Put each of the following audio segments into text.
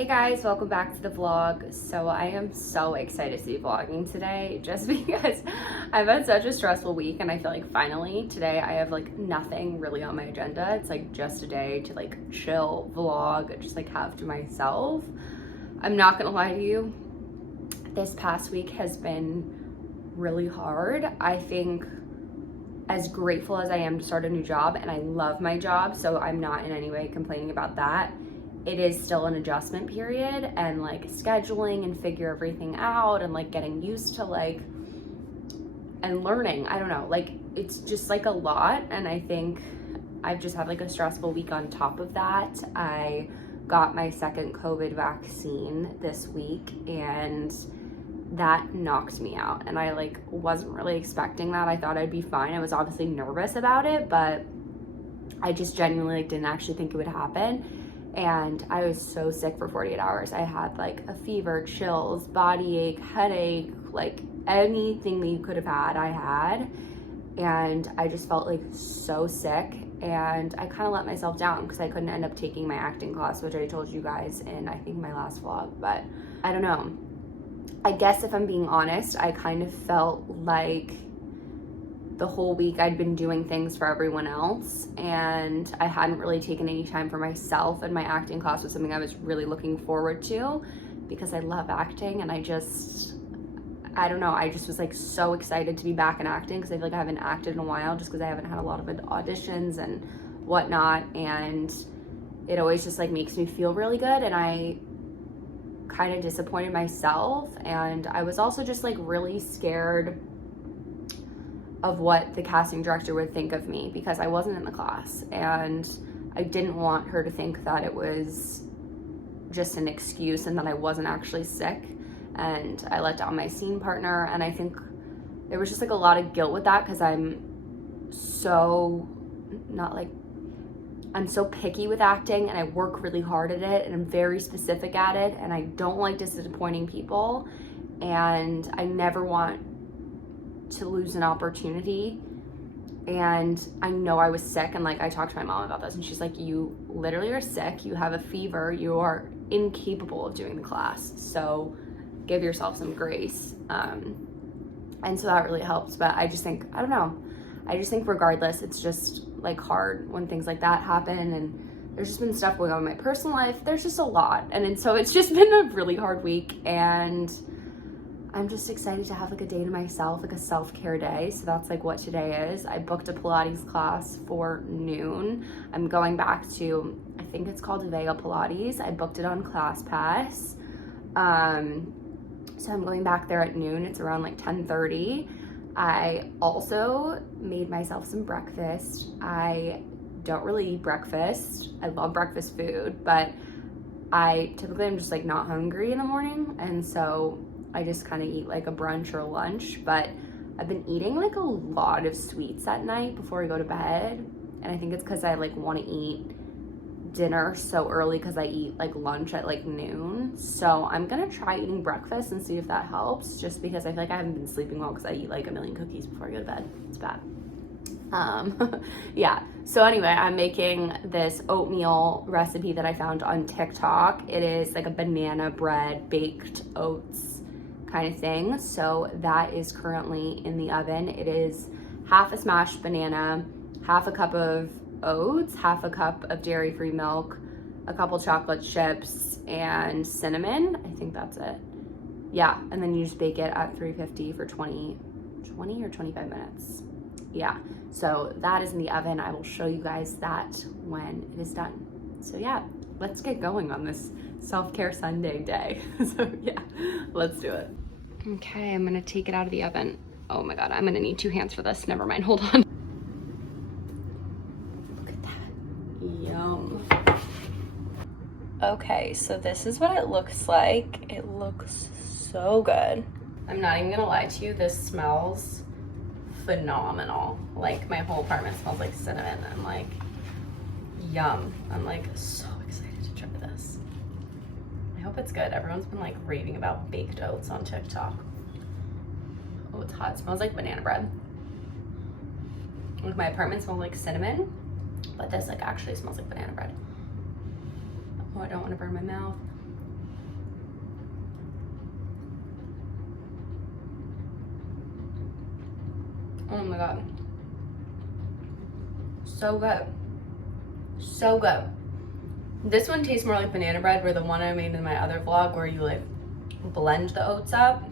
Hey guys, welcome back to the vlog. So I am so excited to be vlogging today just because I've had such a stressful week and I feel like finally today I have like nothing really on my agenda. It's like just a day to like chill, vlog, just like have to myself. I'm not gonna lie to you, this past week has been really hard. I think as grateful as I am to start a new job, and I love my job, so I'm not in any way complaining about that, it is still an adjustment period and like scheduling and figure everything out and like getting used to like and learning. I don't know, like it's just like a lot, and I think I've just had like a stressful week on top of that. I got my second COVID vaccine this week and that knocked me out, and I like wasn't really expecting that. I thought I'd be fine. I was obviously nervous about it, but I just genuinely like didn't actually think it would happen. And I was so sick for 48 hours. I had like a fever, chills, body ache, headache, like anything that you could have had, I had. And I just felt like so sick, and I kind of let myself down because I couldn't end up taking my acting class, which I told you guys in I think my last vlog. But I don't know, I guess if I'm being honest, I kind of felt like the whole week I'd been doing things for everyone else and I hadn't really taken any time for myself, and my acting class was something I was really looking forward to because I love acting, and I don't know, I just was like so excited to be back in acting because I feel like I haven't acted in a while just because I haven't had a lot of auditions and whatnot, and it always just like makes me feel really good, and I kind of disappointed myself, and I was also just like really scared of what the casting director would think of me because I wasn't in the class, and I didn't want her to think that it was just an excuse and that I wasn't actually sick, and I let down my scene partner, and I think there was just like a lot of guilt with that because I'm so picky with acting, and I work really hard at it, and I'm very specific at it, and I don't like disappointing people, and I never want to lose an opportunity. And I know I was sick, and like I talked to my mom about this, and she's like, you literally are sick, you have a fever, you are incapable of doing the class, so give yourself some grace. And so that really helped. But I just think, I don't know, I just think regardless, it's just like hard when things like that happen, and there's just been stuff going on in my personal life. There's just a lot, and so it's just been a really hard week, and I'm just excited to have like a day to myself, like a self-care day. So that's like what today is. I booked a Pilates class for noon. I'm going back to, I think it's called Vega Pilates. I booked it on ClassPass. So I'm going back there at noon. It's around like 10:30. I also made myself some breakfast. I don't really eat breakfast. I love breakfast food, but I'm just like not hungry in the morning. And so I just kind of eat like a brunch or lunch, but I've been eating like a lot of sweets at night before I go to bed. And I think it's because I like want to eat dinner so early because I eat like lunch at like noon. So I'm gonna try eating breakfast and see if that helps, just because I feel like I haven't been sleeping well because I eat like a million cookies before I go to bed. It's bad. Yeah, so anyway, I'm making this oatmeal recipe that I found on TikTok. It is like a banana bread baked oats kind of thing. So that is currently in the oven. It is half a smashed banana, half a cup of oats, half a cup of dairy-free milk, a couple chocolate chips, and cinnamon. I think that's it. Yeah, and then you just bake it at 350 for 20 or 25 minutes. Yeah, so that is in the oven. I will show you guys that when it is done. So yeah, let's get going on this self-care Sunday day. So yeah, let's do it. Okay, I'm gonna take it out of the oven. Oh my God, I'm gonna need 2 hands for this. Never mind, hold on. Look at that, yum. Okay, so this is what it looks like. It looks so good. I'm not even gonna lie to you, this smells phenomenal. Like my whole apartment smells like cinnamon. I'm like, yum. I'm like so excited to try this. I hope it's good. Everyone's been like raving about baked oats on TikTok. Oh, it's hot. It smells like banana bread. Like my apartment smells like cinnamon, but this like actually smells like banana bread. Oh, I don't want to burn my mouth. Oh my god. So good. So good. This one tastes more like banana bread, where the one I made in my other vlog where you like blend the oats up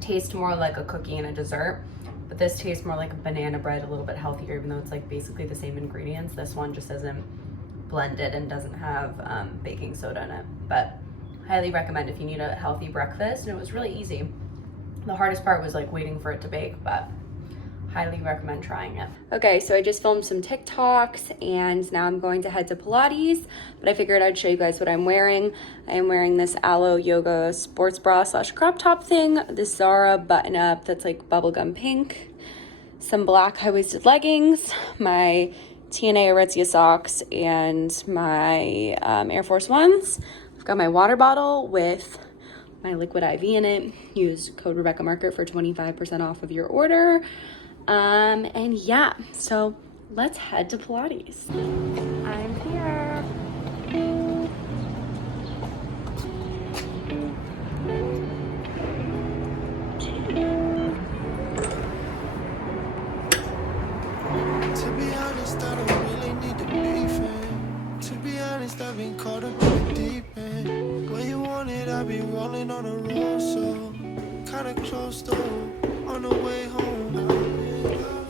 tastes more like a cookie and a dessert. But this tastes more like a banana bread, a little bit healthier, even though it's like basically the same ingredients. This one just isn't blended and doesn't have baking soda in it. But highly recommend if you need a healthy breakfast. And it was really easy. The hardest part was like waiting for it to bake, but highly recommend trying it. Okay, so I just filmed some TikToks and now I'm going to head to Pilates, but I figured I'd show you guys what I'm wearing. I am wearing this Aloe Yoga sports bra slash crop top thing, this Zara button up that's like bubblegum pink, some black high-waisted leggings, my TNA Aritzia socks, and my Air Force Ones. I've got my water bottle with my liquid IV in it. Use code Rebecca Market for 25% off of your order. And yeah, so let's head to Pilates. I'm here. To be honest, I don't really need to be fair. To be honest, I've been caught up in the deep end. When you want it, I've been rolling on a roll, so kinda close though, on the way home.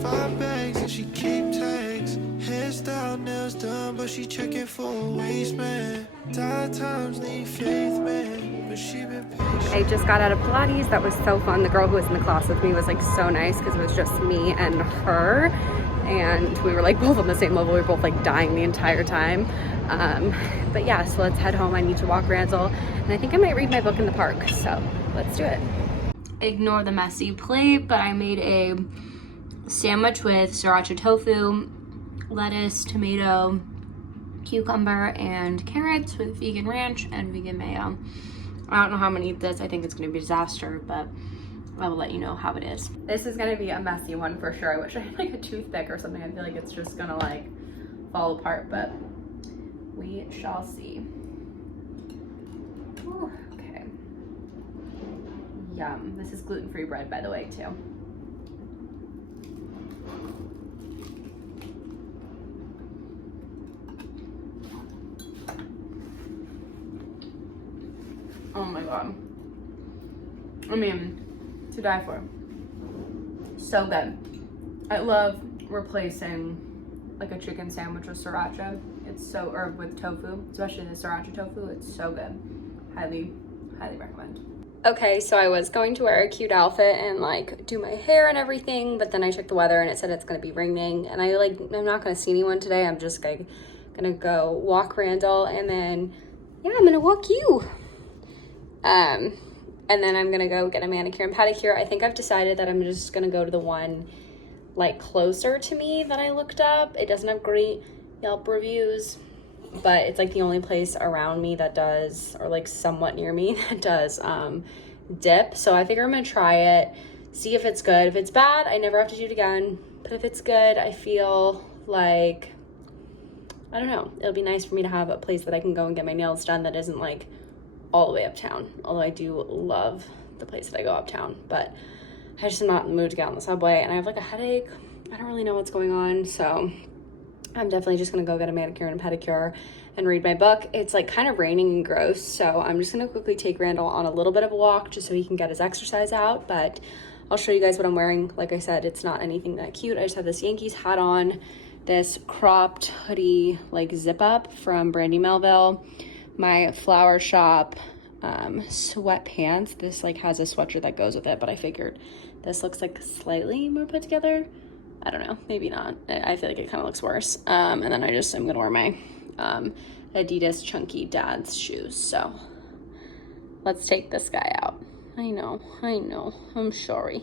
5 bags and she keep tags. Hairstyle, nails done, but she checking for a waist, man. Tired times need faith, man, but she been patient. I just got out of Pilates. That was so fun. The girl who was in the class with me was like so nice because it was just me and her. And we were like both on the same level. We were both like dying the entire time. But yeah, so let's head home. I need to walk Randall. And I think I might read my book in the park. So let's do it. Ignore the messy plate, but I made a sandwich with sriracha tofu, lettuce, tomato, cucumber, and carrots with vegan ranch and vegan mayo. I don't know how I'm gonna eat this. I think it's gonna be a disaster, but I will let you know how it is. This is gonna be a messy one for sure. I wish I had like a toothpick or something. I feel like it's just gonna like fall apart, but we shall see. Ooh, okay. Yum. This is gluten-free bread, by the way, too. Oh my god. I mean, to die for. So good. I love replacing like a chicken sandwich with sriracha. It's so, or with tofu, especially the sriracha tofu. It's so good. Highly, highly recommend. Okay, so I was going to wear a cute outfit and like do my hair and everything, but then I checked the weather and it said it's gonna be raining, and I'm not gonna see anyone today. I'm just gonna go walk Randall, and then yeah, I'm gonna walk you. And then I'm gonna go get a manicure and pedicure. I think I've decided that I'm just gonna go to the one like closer to me that I looked up. It doesn't have great Yelp reviews, but it's like the only place around me that does, or like somewhat near me that does dip. So I figure I'm gonna try it, see if it's good. If it's bad, I never have to do it again. But if it's good, I feel like, I don't know, it'll be nice for me to have a place that I can go and get my nails done that isn't like all the way uptown. Although I do love the place that I go uptown, but I just am not in the mood to get on the subway, and I have like a headache. I don't really know what's going on, so I'm definitely just gonna go get a manicure and a pedicure and read my book. It's like kind of raining and gross, so I'm just gonna quickly take Randall on a little bit of a walk just so he can get his exercise out, but I'll show you guys what I'm wearing. Like I said, it's not anything that cute. I just have this Yankees hat on, this cropped hoodie, like zip up from Brandy Melville, my Flower Shop sweatpants. This like has a sweatshirt that goes with it, but I figured this looks like slightly more put together. I don't know, maybe not. I feel like it kind of looks worse. And then I'm gonna wear my Adidas Chunky Dad's shoes. So let's take this guy out. I know, I'm sorry.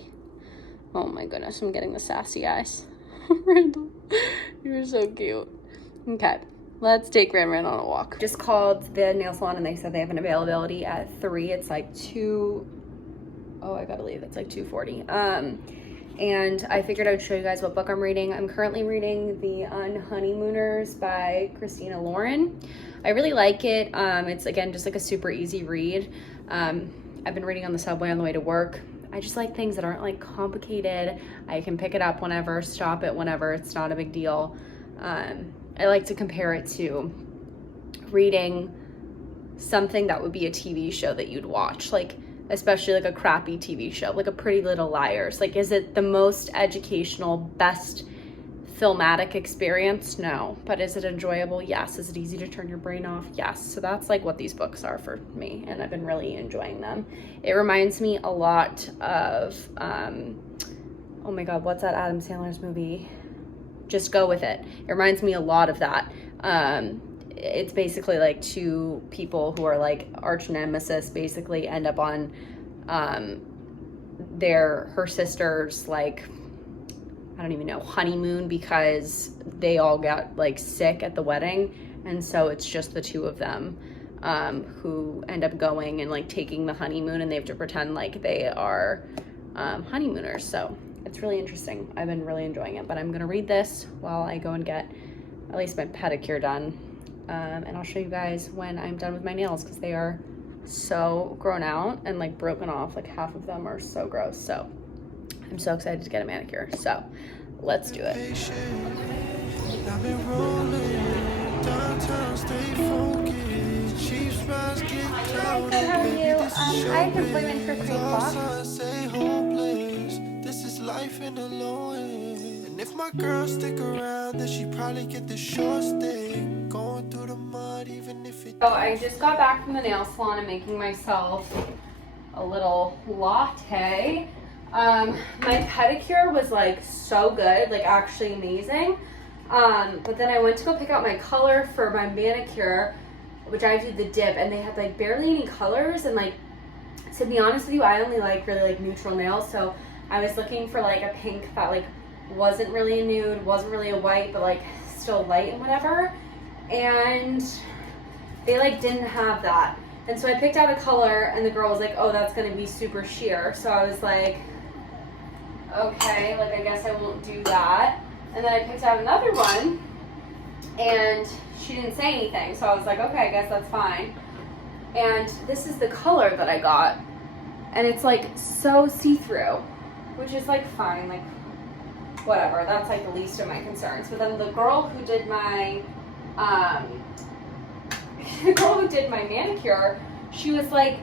Oh my goodness, I'm getting the sassy eyes. Randall, you're so cute. Okay, let's take Randall on a walk. Just called the nail salon and they said they have an availability at 3. It's like 2, oh, I gotta leave. It's like 2:40. And I figured I'd show you guys what book I'm reading. I'm currently reading The Unhoneymooners by Christina Lauren. I really like it. It's again just like a super easy read. I've been reading on the subway on the way to work. I just like things that aren't like complicated. I can pick it up whenever, stop it whenever, it's not a big deal. I like to compare it to reading something that would be a TV show that you'd watch, like especially like a crappy TV show, like a Pretty Little Liars. Like, is it the most educational, best filmatic experience? No. But is it enjoyable? Yes. Is it easy to turn your brain off? Yes. So that's like what these books are for me, and I've been really enjoying them. It reminds me a lot of oh my god, what's that Adam Sandler's movie? Just Go With It. It reminds me a lot of that. It's basically like two people who are like arch nemesis basically end up on her sister's, like, I don't even know, honeymoon, because they all got like sick at the wedding, and so it's just the two of them who end up going and like taking the honeymoon, and they have to pretend like they are honeymooners. So it's really interesting. I've been really enjoying it, but I'm gonna read this while I go and get at least my pedicure done, and I'll show you guys when I'm done with my nails, because they are so grown out and like broken off. Like half of them are so gross. So I'm so excited to get a manicure. So let's do it. I've been rolling downtown, stay focused. Cheap spots get clouded. How are you? I have an appointment for 3 o'clock. Say hopeless. This is life in the low end. And if my girl stick around, then she probably get the short stick. Going through the mud, even if it. So I just got back from the nail salon and making myself a little latte. My pedicure was like so good, like actually amazing. But then I went to go pick out my color for my manicure, which I do the dip, and they had like barely any colors. And like, to be honest with you, I only like really like neutral nails. So I was looking for like a pink that like wasn't really a nude, wasn't really a white, but like still light and whatever. And they like didn't have that. And so I picked out a color, and the girl was like, oh, that's gonna be super sheer. So I was like, okay, like I guess I won't do that. And then I picked out another one, and she didn't say anything. So I was like, okay, I guess that's fine. And this is the color that I got, and it's like so see-through, which is like fine, like whatever. That's like the least of my concerns. But then the girl who did my manicure, she was like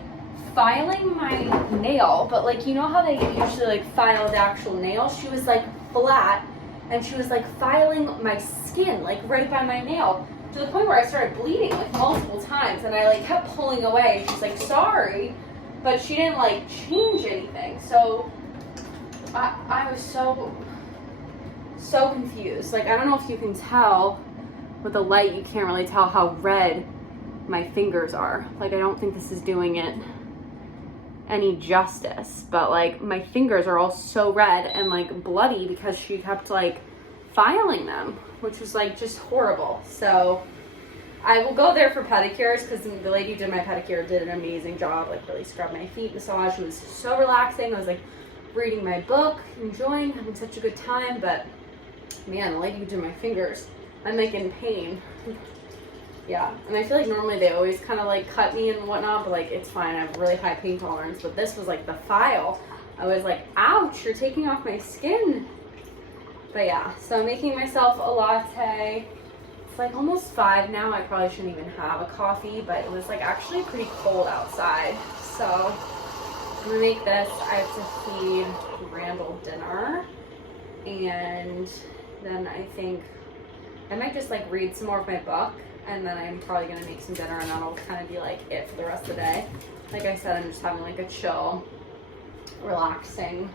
filing my nail, but like, you know how they usually like file the actual nail? She was like flat, and she was like filing my skin like right by my nail, to the point where I started bleeding like multiple times, and I like kept pulling away. She's like, sorry, but she didn't like change anything. So I was so confused. Like, I don't know if you can tell with the light, you can't really tell how red my fingers are. Like, I don't think this is doing it any justice, but like my fingers are all so red and like bloody because she kept like filing them, which was like just horrible. So I will go there for pedicures, because the lady who did my pedicure did an amazing job, like really scrubbed my feet, massage. It was so relaxing. I was like reading my book, enjoying, having such a good time. But man, the lady who did my fingers, I'm like in pain. Yeah, and I feel like normally they always kind of like cut me and whatnot, but like it's fine. I have really high pain tolerance, but this was like the file. I was like, ouch, you're taking off my skin. But yeah, so I'm making myself a latte. It's like almost 5 now. I probably shouldn't even have a coffee, but it was like actually pretty cold outside. So I'm gonna make this. I have to feed Randall dinner, and then I think I might just like read some more of my book, and then I'm probably gonna make some dinner, and that'll kind of be like it for the rest of the day. Like I said, I'm just having like a chill, relaxing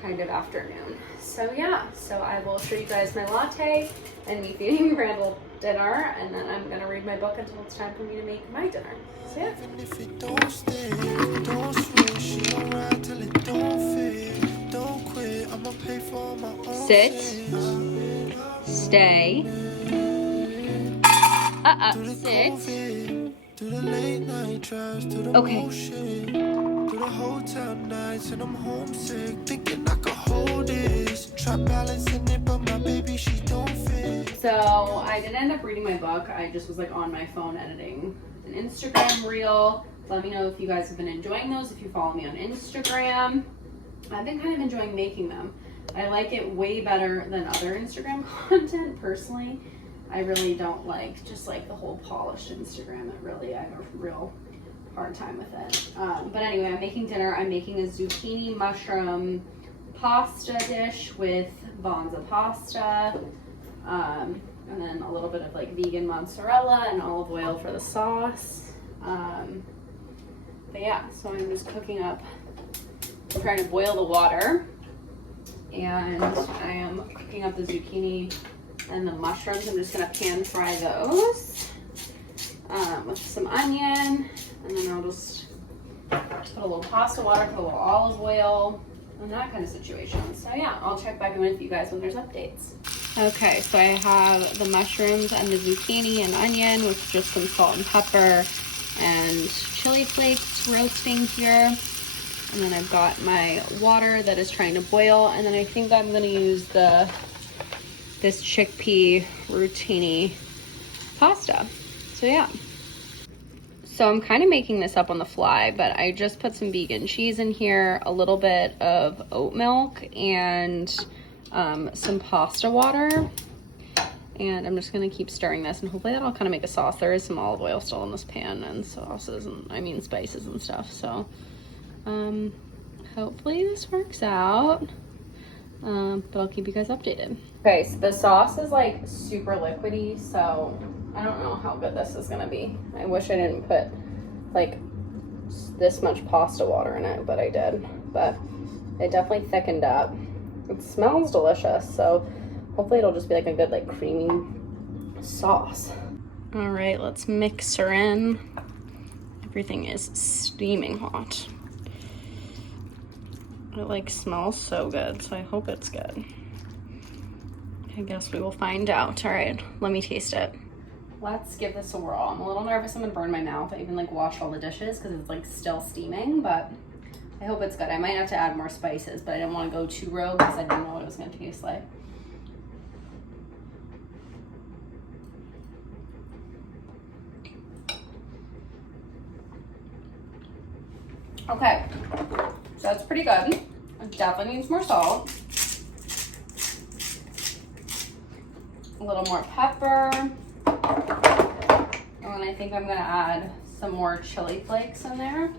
kind of afternoon. So yeah, so I will show you guys my latte and me feeding Randall dinner, and then I'm gonna read my book until it's time for me to make my dinner. So yeah. Even if it don't stay, don't switch. She gon' ride till it don't fit. Don't quit. I'ma pay for my own Sit. sins. Stay. Sit. Do the late night drives, do the Okay. motion, do the hotel nights, and I'm homesick, thinking I could hold this. Try balancing it, but my baby, she don't fit. So I didn't end up reading my book. I just was like on my phone editing an Instagram reel. Let me know if you guys have been enjoying those, if you follow me on Instagram. I've been kind of enjoying making them. I like it way better than other Instagram content personally. I really don't like just like the whole polished Instagram. I have a real hard time with it. But anyway, I'm making dinner. I'm making a zucchini mushroom pasta dish with Bonza pasta, and then a little bit of like vegan mozzarella and olive oil for the sauce. But yeah, so I'm just cooking up, I'm trying to boil the water, and I am cooking up the zucchini and the mushrooms. I'm just gonna pan fry those with some onion, and then I'll just put a little pasta water, put a little olive oil, and that kind of situation. So yeah, I'll check back in with you guys when there's updates. Okay, so I have the mushrooms and the zucchini and onion with just some salt and pepper and chili flakes roasting here. And then I've got my water that is trying to boil, and then I think I'm gonna use this chickpea rotini pasta. So yeah. So I'm kind of making this up on the fly, but I just put some vegan cheese in here, a little bit of oat milk, and some pasta water. And I'm just gonna keep stirring this, and hopefully that'll kind of make a sauce. There is some olive oil still in this pan, and sauces, and spices and stuff. So hopefully this works out. But I'll keep you guys updated. Okay, so the sauce is like super liquidy, so I don't know how good this is gonna be. I wish I didn't put like this much pasta water in it, but I did. But it definitely thickened up. It smells delicious, so hopefully it'll just be like a good like creamy sauce. All right, let's mix her in. Everything is steaming hot. It like smells so good, so I hope it's good. I guess we will find out. All right, let me taste it. Let's give this a whirl. I'm a little nervous I'm gonna burn my mouth. I even like washed all the dishes because it's like still steaming, but I hope it's good. I might have to add more spices, but I didn't want to go too rogue because I didn't know what it was gonna taste like. Okay, so that's pretty good. It definitely needs more salt. A little more pepper. And then I think I'm gonna add some more chili flakes in there.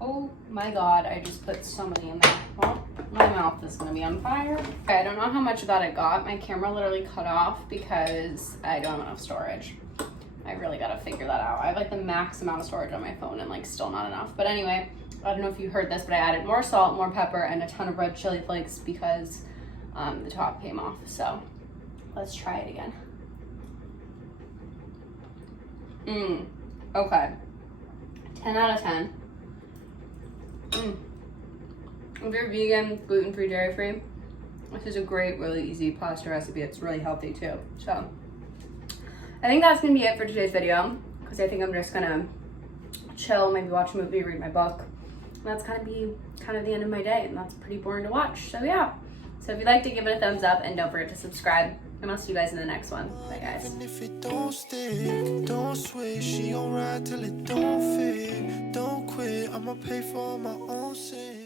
Oh my God, I just put so many in there. Well, my mouth is gonna be on fire. Okay, I don't know how much of that I got. My camera literally cut off because I don't have enough storage. I really gotta figure that out. I have like the max amount of storage on my phone and like still not enough. But anyway, I don't know if you heard this, but I added more salt, more pepper, and a ton of red chili flakes because the top came off. So let's try it again. Okay. 10 out of 10. If you're vegan, gluten-free, dairy-free, this is a great, really easy pasta recipe. It's really healthy too. So I think that's gonna be it for today's video, because I think I'm just gonna chill, maybe watch a movie, read my book. And that's gonna be kind of the end of my day, and that's pretty boring to watch. So yeah. So if you'd like to give it a thumbs up, and don't forget to subscribe, and I'll see you guys in the next one. Bye guys. Even if it don't stick, don't switch. She gon' ride till it don't fit. Don't quit, I'ma pay for my own sin.